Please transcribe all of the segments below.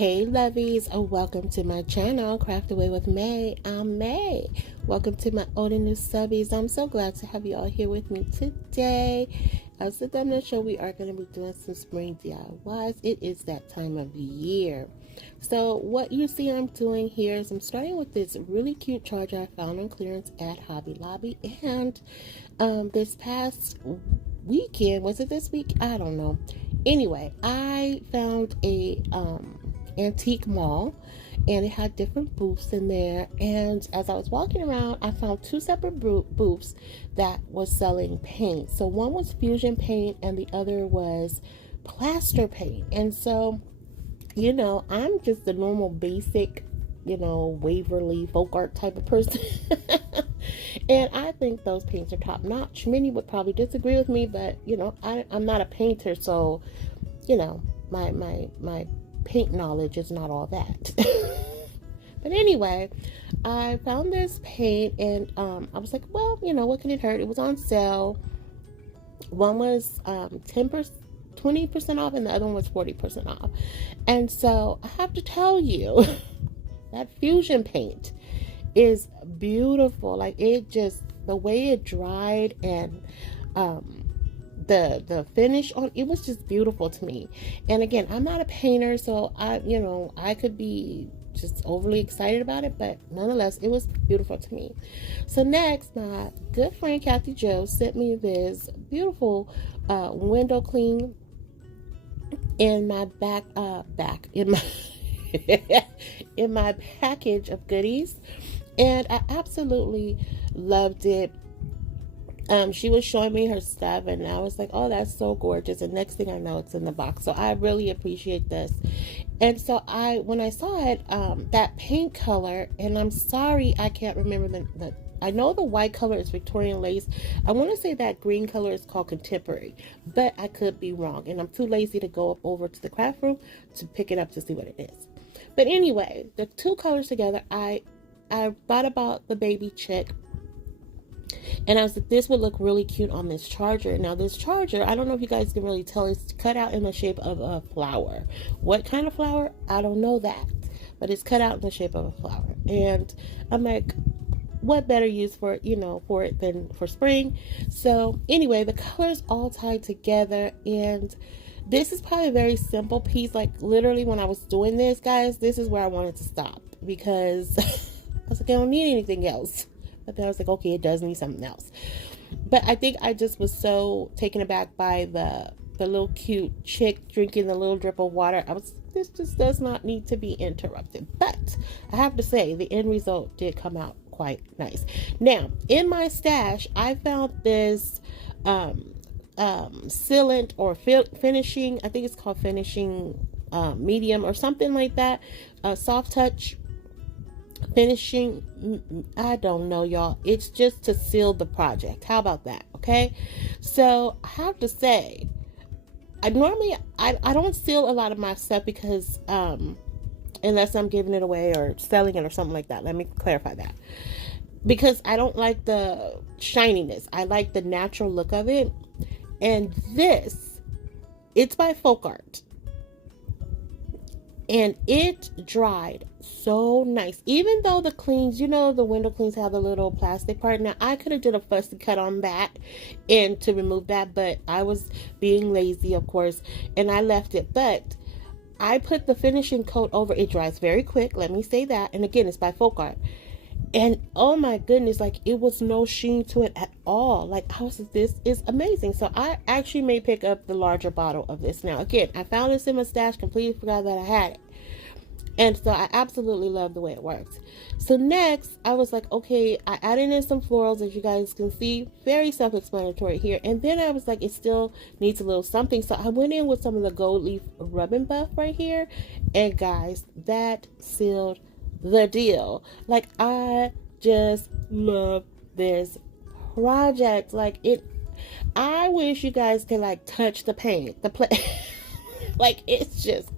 Hey lovies, welcome to my channel, Craft Away with May. I'm May. Welcome to my old and new subbies. I'm so glad to have you all here with me today. As the thumbnail show, we are going to be doing some spring DIYs. It is that time of year. So what you see I'm doing here is I'm starting with this really cute charger I found on clearance at Hobby Lobby. And this past weekend, was it this week? I don't know. Anyway, I found a antique mall, and it had different booths in there, and as I was walking around, I found two separate booths that was selling paint. So one was fusion paint and the other was plaster paint. And so, you know, I'm just a normal basic, you know, Waverly FolkArt type of person. And I think those paints are top notch. Many would probably disagree with me, but you know, I'm not a painter, so you know, my paint knowledge is not all that. But anyway, I found this paint, and I was like, well, you know, what can it hurt? It was on sale. One was 20% off, and the other one was 40% off. And so I have to tell you, that fusion paint is beautiful. Like, it just, the way it dried and the finish on it was just beautiful to me. And again, I'm not a painter, so I could be just overly excited about it, but nonetheless, it was beautiful to me. So next, my good friend Kathy Jo sent me this beautiful window clean in my in my package of goodies, and I absolutely loved it. She was showing me her stuff, and I was like, oh, that's so gorgeous. And next thing I know, it's in the box. So I really appreciate this. And so when I saw it, that paint color, and I'm sorry, I can't remember I know the white color is Victorian lace. I want to say that green color is called Contemporary, but I could be wrong. And I'm too lazy to go over to the craft room to pick it up to see what it is. But anyway, the two colors together, I thought about the baby chick, and I was like, this would look really cute on this charger. Now this charger, I don't know if you guys can really tell, it's cut out in the shape of a flower. What kind of flower? I don't know that, but it's cut out in the shape of a flower. And I'm like, what better use for it, for it than for spring? So anyway, the colors all tied together, and this is probably a very simple piece. Like, literally, when I was doing this, guys, this is where I wanted to stop, because I was like, I don't need anything else. But then I was like, okay, it does need something else. But I think I just was so taken aback by the little cute chick drinking the little drip of water. This just does not need to be interrupted. But I have to say, the end result did come out quite nice. Now, in my stash, I found this sealant or finishing, I think it's called finishing medium or something like that, soft touch finishing. I don't know, y'all. It's just to seal the project. How about that? Okay, so I have to say, I don't seal a lot of my stuff, because unless I'm giving it away or selling it or something like that. Let me clarify that, because I don't like the shininess. I like the natural look of it. And it's by FolkArt, and it dried so nice. Even though the cleans, the window cleans have the little plastic part. Now, I could have did a fussy cut on that and to remove that, but I was being lazy, of course, and I left it. But I put the finishing coat over. It dries very quick, let me say that. And again, it's by FolkArt. And oh my goodness, like, it was no sheen to it at all. Like, I was like, this is amazing. So I actually may pick up the larger bottle of this. Now, again, I found this in my stash, completely forgot that I had it. And so I absolutely love the way it works. So next, I was like, okay, I added in some florals, as you guys can see, very self-explanatory here. And then I was like, it still needs a little something. So I went in with some of the gold leaf rubbing buff right here. And guys, that sealed the deal. Like, I just love this project. Like, I wish you guys could like touch the paint, like, it's just,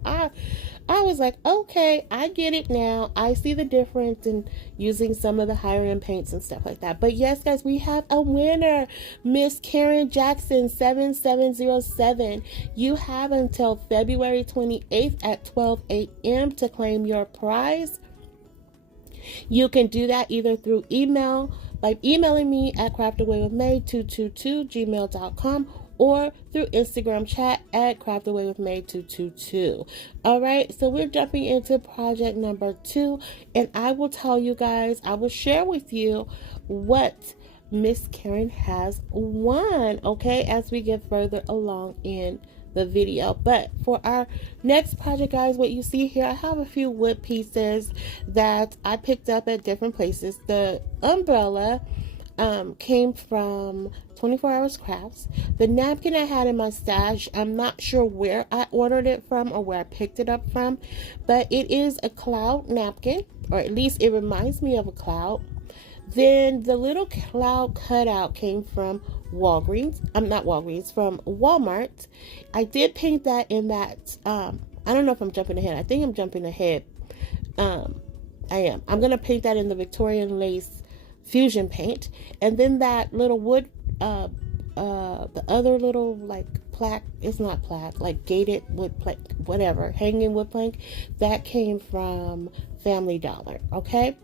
I was like, okay, I get it now. I see the difference in using some of the higher end paints and stuff like that. But yes, guys, we have a winner, Miss Karen Jackson 7707. You have until February 28th at 12 a.m. to claim your prize. You can do that either through email, by emailing me at craftawaywithmay222gmail.com, or through Instagram chat at craftawaywithmay222. All right, so we're jumping into project number 2, and I will tell you guys, I will share with you what Miss Karen has won, okay, as we get further along in the video. But for our next project, guys, what you see here, I have a few wood pieces that I picked up at different places. The umbrella came from 24 Hours Crafts. The napkin I had in my stash, I'm not sure where I ordered it from or where I picked it up from, but it is a cloud napkin, or at least it reminds me of a cloud. Then the little cloud cutout came from from Walmart. I did paint that in that, I don't know if I'm jumping ahead. I think I'm jumping ahead. I am. I'm going to paint that in the Victorian Lace Fusion paint. And then that little wood, the other little like plaque, it's not plaque, like gated wood plank, whatever, hanging wood plank, that came from Family Dollar, okay?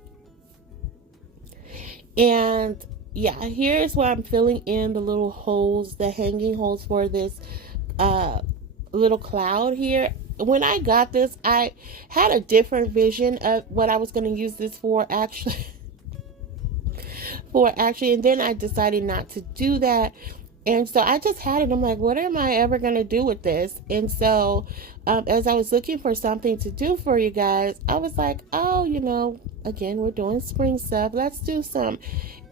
And yeah, here's where I'm filling in the little holes, the hanging holes for this little cloud here. When I got this, I had a different vision of what I was going to use this for actually. And then I decided not to do that. And so I just had it. I'm like, what am I ever going to do with this? And so as I was looking for something to do for you guys, I was like, oh, you know, again, we're doing spring stuff. Let's do some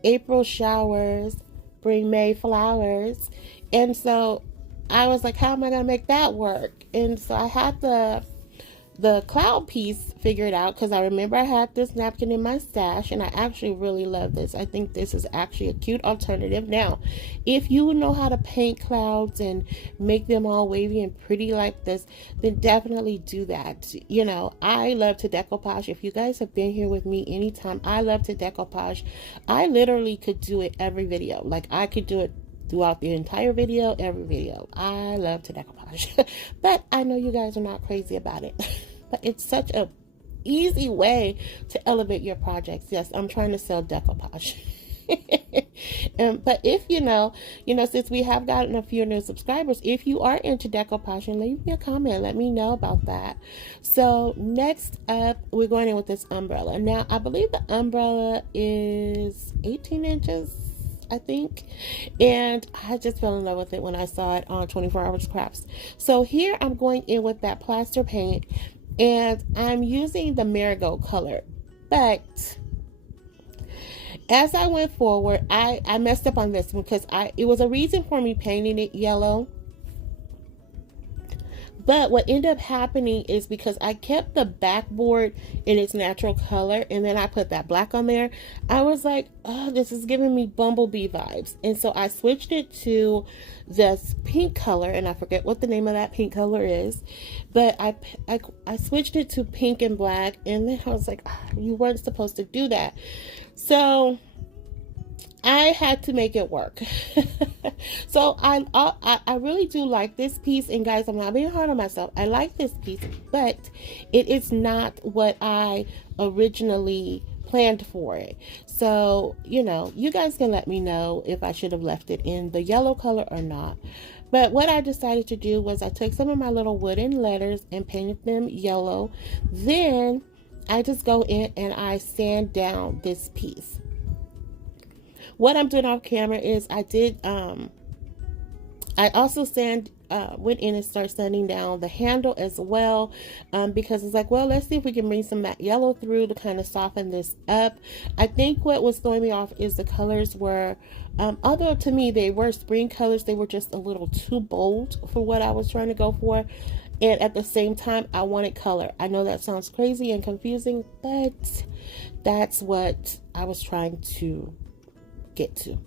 April showers, bring May flowers. And so I was like, how am I going to make that work? And so I had the cloud piece figured out, because I remember I had this napkin in my stash, and I actually really love this. I think this is actually a cute alternative. Now, if you know how to paint clouds and make them all wavy and pretty like this, then definitely do that. You know, I love to decoupage. If you guys have been here with me anytime, I love to decoupage. I literally could do it every video. Like, I could do it throughout the entire video, every video. I love to decoupage. But I know you guys are not crazy about it. But it's such a easy way to elevate your projects. Yes, I'm trying to sell decoupage. But if you know, since we have gotten a few new subscribers, if you are into decoupage, leave me a comment. Let me know about that. So next up, we're going in with this umbrella. Now, I believe the umbrella is 18 inches. I think, and I just fell in love with it when I saw it on 24 Hours Crafts. So here I'm going in with that plaster paint, and I'm using the marigold color. But as I went forward, I messed up on this one, because it was a reason for me painting it yellow. But what ended up happening is, because I kept the backboard in its natural color, and then I put that black on there, I was like, oh, this is giving me bumblebee vibes. And so I switched it to this pink color, and I forget what the name of that pink color is, but I switched it to pink and black, and then I was like, oh, you weren't supposed to do that. So I had to make it work. So I really do like this piece, and guys, I'm not being hard on myself. I like this piece, but it is not what I originally planned for it. So, you guys can let me know if I should have left it in the yellow color or not. But what I decided to do was I took some of my little wooden letters and painted them yellow. Then I just go in and I sand down this piece. What I'm doing off camera is I also went in and started sanding down the handle as well, because it's like, well, let's see if we can bring some matte yellow through to kind of soften this up. I think what was throwing me off is the colors were, although to me they were spring colors, they were just a little too bold for what I was trying to go for. And at the same time, I wanted color. I know that sounds crazy and confusing, but that's what I was trying to get to.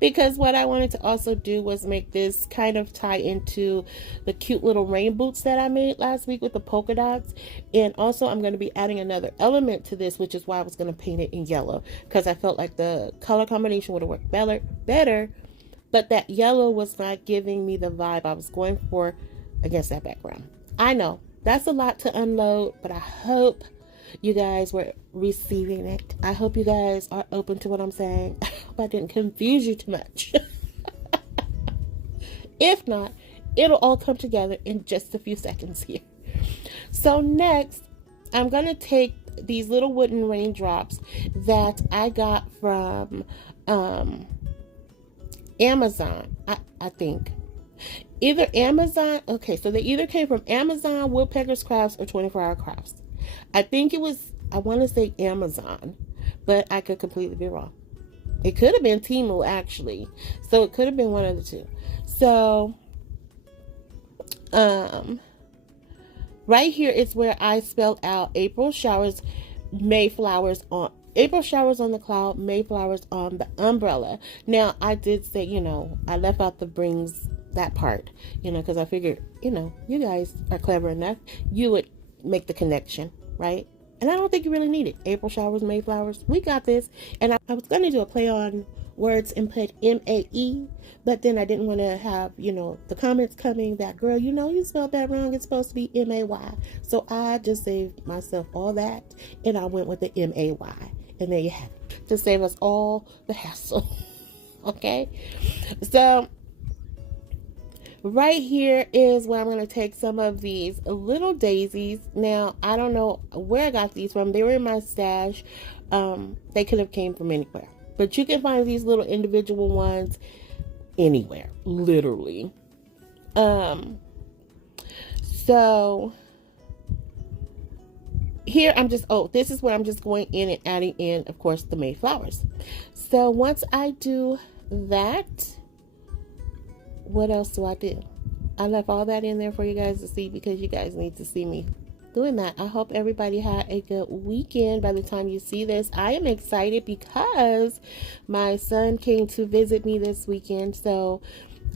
because what I wanted to also do was make this kind of tie into the cute little rain boots that I made last week with the polka dots. And also I'm going to be adding another element to this, which is why I was going to paint it in yellow, because I felt like the color combination would have worked better, but that yellow was not giving me the vibe I was going for against that background. I know that's a lot to unload, but I hope you guys were receiving it. I hope you guys are open to what I'm saying. I hope I didn't confuse you too much. If not, it'll all come together in just a few seconds here. So next, I'm going to take these little wooden raindrops that I got from Amazon, I think. Either Amazon, okay, so they either came from Amazon, Woodpecker's Crafts, or 24 Hour Crafts. I think it was, I want to say Amazon, but I could completely be wrong. It could have been Temu, actually. So it could have been one of the two. So, right here is where I spelled out April showers, Mayflowers on the cloud, Mayflowers on the umbrella. Now, I did say, I left out the brings, that part, because I figured, you guys are clever enough. You would make the connection, right? And I don't think you really need it. April showers, Mayflowers. We got this. And I was going to do a play on words and put M-A-E, but then I didn't want to have, the comments coming that, girl, you spelled that wrong. It's supposed to be M-A-Y. So I just saved myself all that, and I went with the M-A-Y. And there you have it, to save us all the hassle. Okay? So right here is where I'm going to take some of these little daisies. Now, I don't know where I got these from. They were in my stash. They could have came from anywhere. But you can find these little individual ones anywhere, literally. So here this is where I'm just going in and adding in, of course, the Mayflowers. So once I do that, what else do I do? I left all that in there for you guys to see, because you guys need to see me doing that. I hope everybody had a good weekend by the time you see this. I am excited because my son came to visit me this weekend, so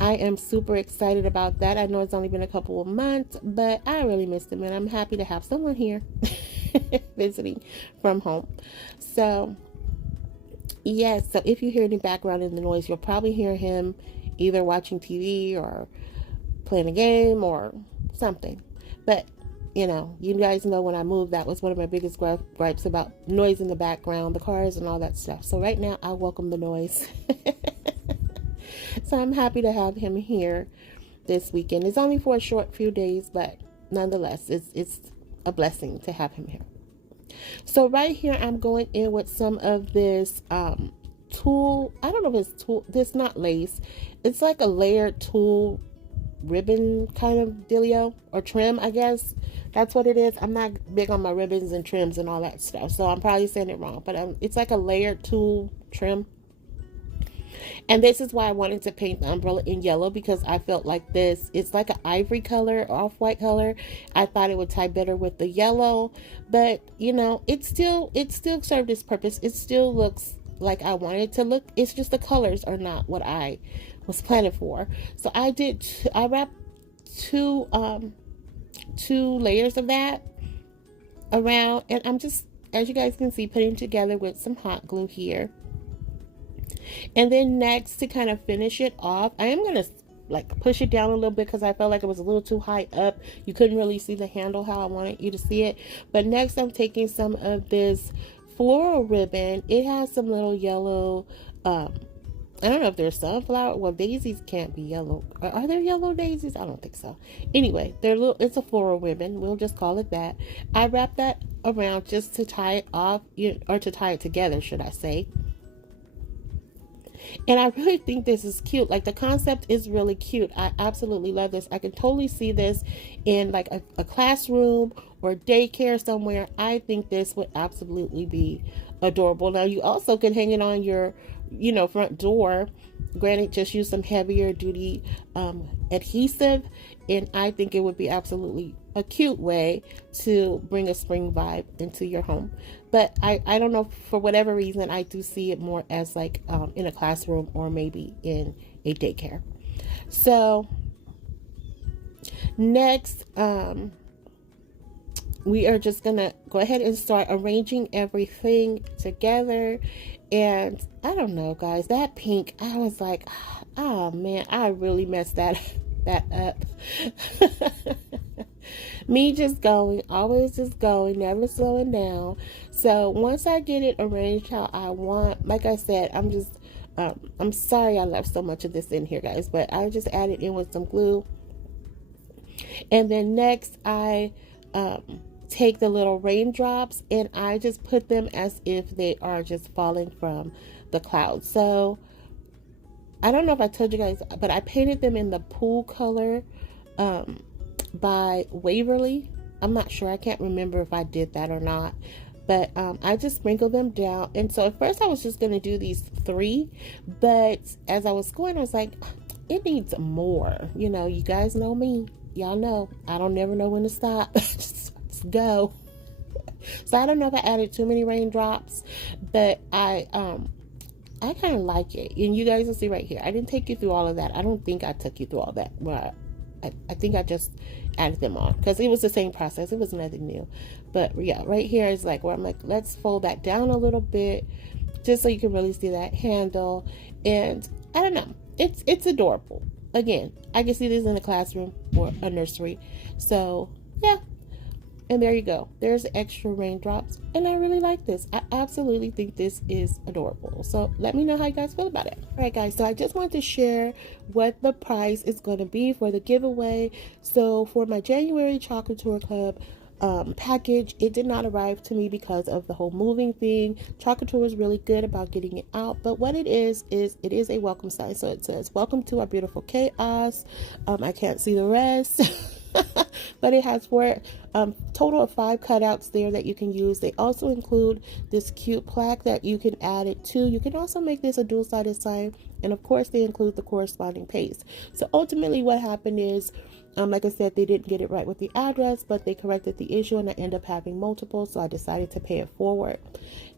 I am super excited about that. I know it's only been a couple of months, but I really missed him, and I'm happy to have someone here visiting from home. So yes, so if you hear any background in the noise, you'll probably hear him either watching TV or playing a game or something. But you guys know when I moved, that was one of my biggest gripes about noise in the background, the cars and all that stuff. So right now I welcome the noise. So I'm happy to have him here this weekend. It's only for a short few days, but nonetheless, it's a blessing to have him here. So right here, I'm going in with some of this tulle. I don't know if it's tulle. This not lace. It's like a layered tulle ribbon kind of dealio, or trim, I guess. That's what it is. I'm not big on my ribbons and trims and all that stuff, so I'm probably saying it wrong. But it's like a layered tulle trim. And this is why I wanted to paint the umbrella in yellow, because I felt like this, it's like an ivory color, off-white color. I thought it would tie better with the yellow, but it still served its purpose. It still looks like I wanted it to look. It's just the colors are not what I was planning for. So I wrapped two layers of that around, and I'm just, as you guys can see, putting together with some hot glue here. And then next, to kind of finish it off, I am going to push it down a little bit, because I felt like it was a little too high up. You couldn't really see the handle how I wanted you to see it. But next, I'm taking some of this floral ribbon. It has some little yellow, I don't know if they're sunflower. Well, daisies can't be yellow. Are there yellow daisies? I don't think so. Anyway, it's a floral ribbon. We'll just call it that. I wrap that around just to tie it off, or to tie it together, should I say. And I really think this is cute. Like, the concept is really cute. I absolutely love this. I can totally see this in like a classroom or daycare somewhere. I think this would absolutely be adorable. Now, you also can hang it on your, front door. Granted, just use some heavier duty adhesive, and I think it would be absolutely a cute way to bring a spring vibe into your home. But I don't know, for whatever reason, I do see it more as like in a classroom or maybe in a daycare. So next, we are just gonna go ahead and start arranging everything together. And I don't know, guys, that pink, I was like, oh man, I really messed that up. Me just going, always just going, never slowing down. So once I get it arranged how I want, like I said, I'm sorry I left so much of this in here, guys, but I just added in with some glue. And then next I take the little raindrops and I just put them as if they are just falling from the clouds. So I don't know if I told you guys, but I painted them in the pool color by Waverly. I'm not sure. I can't remember if I did that or not. But I just sprinkled them down. And so at first I was just going to do these 3. But as I was going, I was like, it needs more. You know, you guys know me. Y'all know. I don't never know when to stop. Just go. So I don't know if I added too many raindrops. But I kind of like it. And you guys will see right here. I didn't take you through all of that. I don't think I took you through all that. Well, I think I just added them on because it was the same process. It was nothing new. But yeah, right here is like where I'm like, let's fold that down a little bit just so you can really see that handle. And I don't know, it's adorable. Again, I can see this in a classroom or a nursery. So yeah. And there you go. There's extra raindrops. And I really like this. I absolutely think this is adorable. So let me know how you guys feel about it. All right, guys. So I just wanted to share what the price is going to be for the giveaway. So for my January Chocolate Tour Club package, it did not arrive to me because of the whole moving thing. Chocolate Tour is really good about getting it out. But what it is it is a welcome sign. So it says, welcome to our beautiful chaos. I can't see the rest. But it has 4 total of 5 cutouts there that you can use. They also include this cute plaque that you can add it to. You can also make this a dual-sided sign, and of course they include the corresponding paste. So ultimately what happened is, like I said, they didn't get it right with the address, but they corrected the issue and I ended up having multiple, so I decided to pay it forward.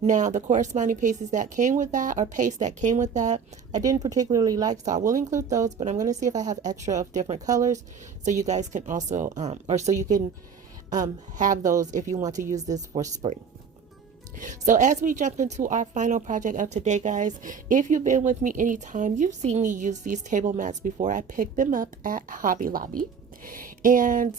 Now the corresponding pastes that came with that, or paste that came with that, I didn't particularly like, so I will include those, but I'm going to see if I have extra of different colors so you guys can also or so you can have those if you want to use this for spring. So as we jump into our final project of today, guys, if you've been with me anytime, you've seen me use these table mats before. I picked them up at Hobby Lobby, and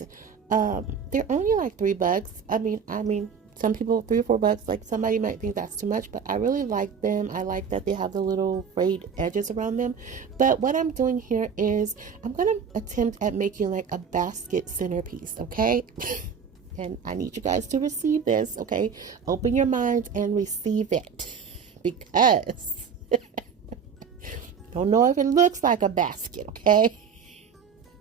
they're only like $3. I mean some people $3 or $4, like somebody might think that's too much, but I really like them. I like that they have the little frayed edges around them. But what I'm doing here is I'm going to attempt at making like a basket centerpiece, okay? And I need you guys to receive this, okay? Open your minds and receive it, because don't know if it looks like a basket, okay?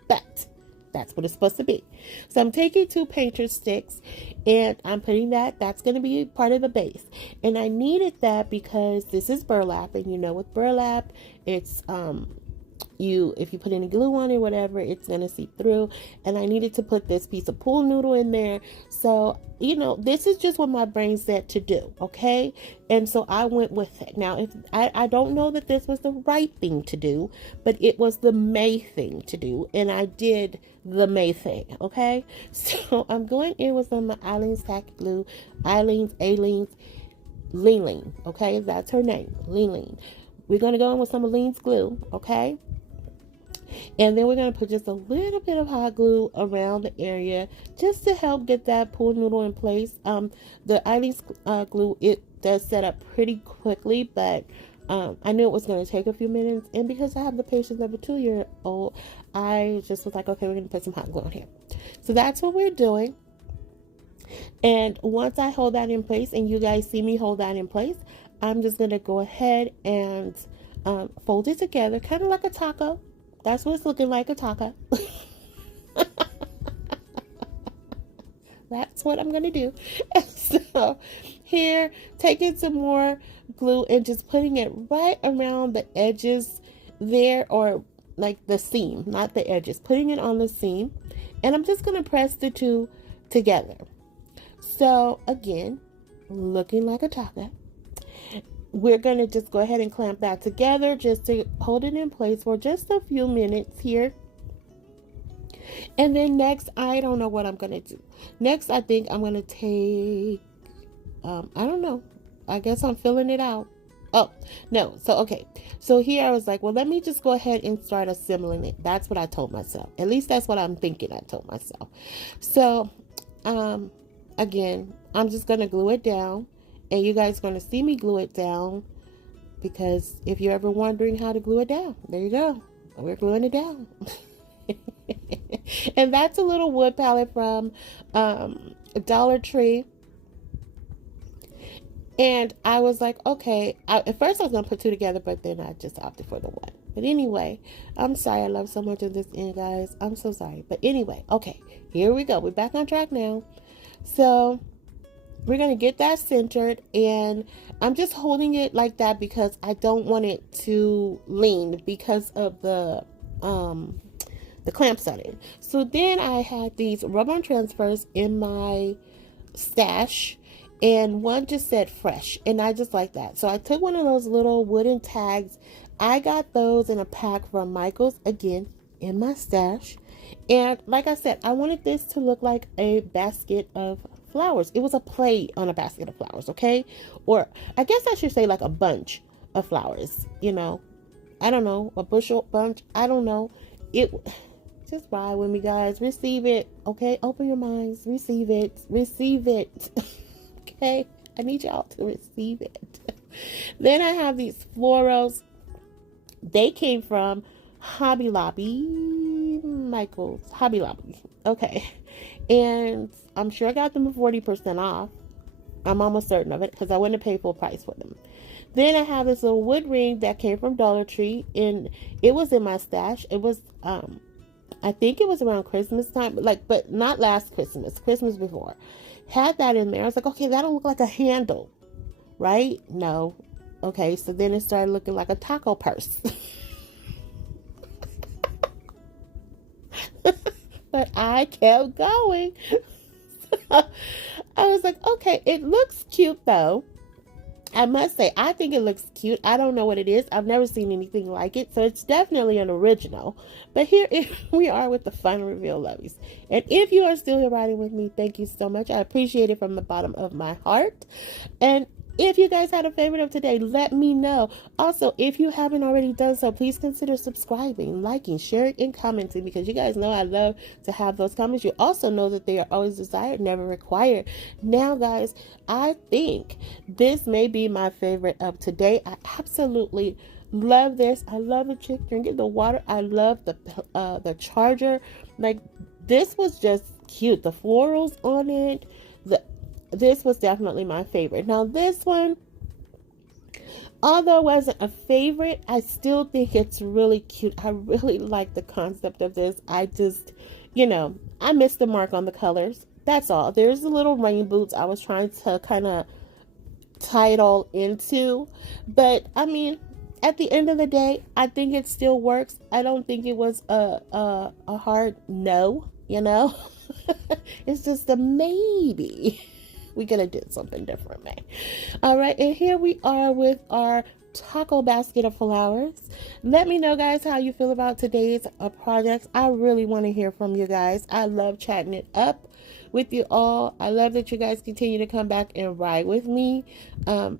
But that's what it's supposed to be. So I'm taking 2 painter sticks and I'm putting that's going to be part of the base. And I needed that because this is burlap, and you know with burlap, it's if you put any glue on it, whatever, it's gonna seep through. And I needed to put this piece of pool noodle in there. So, you know, this is just what my brain said to do, okay? And so I went with it. Now, if I don't know that this was the right thing to do, but it was the May thing to do, and I did the May thing, okay? So I'm going in with some Eileen's tack glue, Eileen's Lean, okay? That's her name, Lean. We're gonna go in with some Aleen's glue, okay? And then we're going to put just a little bit of hot glue around the area just to help get that pool noodle in place. The Eileen's glue, it does set up pretty quickly, but I knew it was going to take a few minutes. And because I have the patience of a 2-year-old, I just was like, okay, we're going to put some hot glue on here. So that's what we're doing. And once I hold that in place, and you guys see me hold that in place, I'm just going to go ahead and fold it together, kind of like a taco. That's what it's looking like, a taco. That's what I'm going to do. So here, taking some more glue and just putting it right around the edges there, or like the seam, not the edges, putting it on the seam. And I'm just going to press the two together. So again, looking like a taco. We're going to just go ahead and clamp that together just to hold it in place for just a few minutes here. And then next, I don't know what I'm going to do. Next, I think I'm going to take, I don't know. I guess I'm filling it out. Oh, no. So, okay. So here I was like, well, let me just go ahead and start assembling it. That's what I told myself. At least that's what I'm thinking I told myself. So, again, I'm just going to glue it down. And you guys are going to see me glue it down, because if you're ever wondering how to glue it down, there you go. We're gluing it down. And that's a little wood palette from Dollar Tree. And I was like, okay, at first I was going to put two together, but then I just opted for the one. But anyway, I'm sorry I love so much of this end, guys. I'm so sorry. But anyway, okay, here we go. We're back on track now. So we're going to get that centered, and I'm just holding it like that because I don't want it to lean because of the clamp setting. So then I had these rub-on transfers in my stash, and one just said fresh, and I just like that. So I took one of those little wooden tags. I got those in a pack from Michael's, again, in my stash. And like I said, I wanted this to look like a basket of flowers. It was a play on a basket of flowers, okay? Or I guess I should say like a bunch of flowers, you know. I don't know, a bushel, bunch, I don't know. It, just ride with me, guys. Receive it, okay? Open your minds. Receive it. Receive it. Okay? I need y'all to receive it. Then I have these florals. They came from Hobby Lobby. Michael's Hobby Lobby. Okay. And I'm sure I got them for 40% off. I'm almost certain of it because I wouldn't have paid full price for them. Then I have this little wood ring that came from Dollar Tree, and it was in my stash. It was, I think it was around Christmas time, but not last Christmas, Christmas before. Had that in there. I was like, okay, that'll look like a handle, right? No. Okay, so then it started looking like a taco purse. But I kept going. I was like, okay, it looks cute though. I must say, I think it looks cute. I don't know what it is. I've never seen anything like it. So it's definitely an original. But here we are with the final reveal, lovies. And if you are still here riding with me, thank you so much. I appreciate it from the bottom of my heart. And if you guys had a favorite of today, let me know. Also, if you haven't already done so, please consider subscribing, liking, sharing, and commenting, because you guys know I love to have those comments. You also know that they are always desired, never required. Now, guys, I think this may be my favorite of today. I absolutely love this. I love the chick drinking the water. I love the charger. Like, this was just cute. The florals on it. This was definitely my favorite. Now this one, although it wasn't a favorite, I still think it's really cute. I really like the concept of this. I just, I missed the mark on the colors. That's all. There's the little rain boots I was trying to kind of tie it all into. But, I mean, at the end of the day, I think it still works. I don't think it was a hard no, It's just a maybe. We could have did something different, man. All right, and here we are with our taco basket of flowers. Let me know, guys, how you feel about today's projects. I really want to hear from you guys. I love chatting it up with you all. I love that you guys continue to come back and ride with me.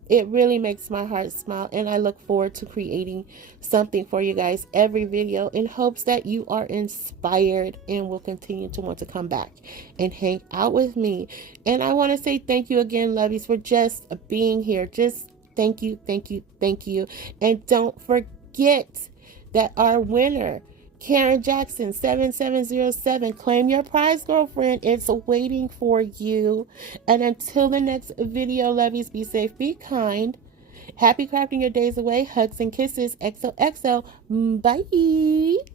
It really makes my heart smile, and I look forward to creating something for you guys every video in hopes that you are inspired and will continue to want to come back and hang out with me. And I want to say thank you again, lovies, for just being here. Just thank you, thank you, thank you. And don't forget that our winner, Karen Jackson 7707, claim your prize, girlfriend. It's waiting for you. And until the next video, lovies, be safe, be kind. Happy crafting your days away. Hugs and kisses. XOXO. Bye.